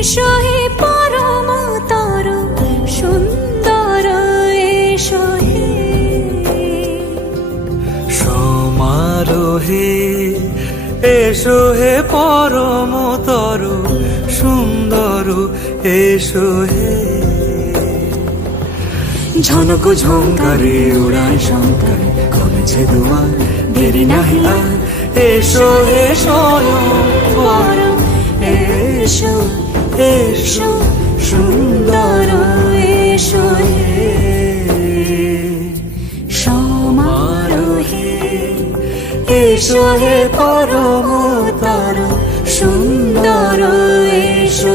এসো হে পরম তর সুন্দর এসো হে সমারোহে এসো হে পরম তর সুন্দর এসো হে ঝনক ঝঙ্কারে উড়ায় শঙ্কর কমেছে দুয়ার দেরি নাহি আর এসো হে স্বয়ং পরম এসো এসো সুন্দর এসো হে সমারোহে এসো হে পরম তর সুন্দর এসো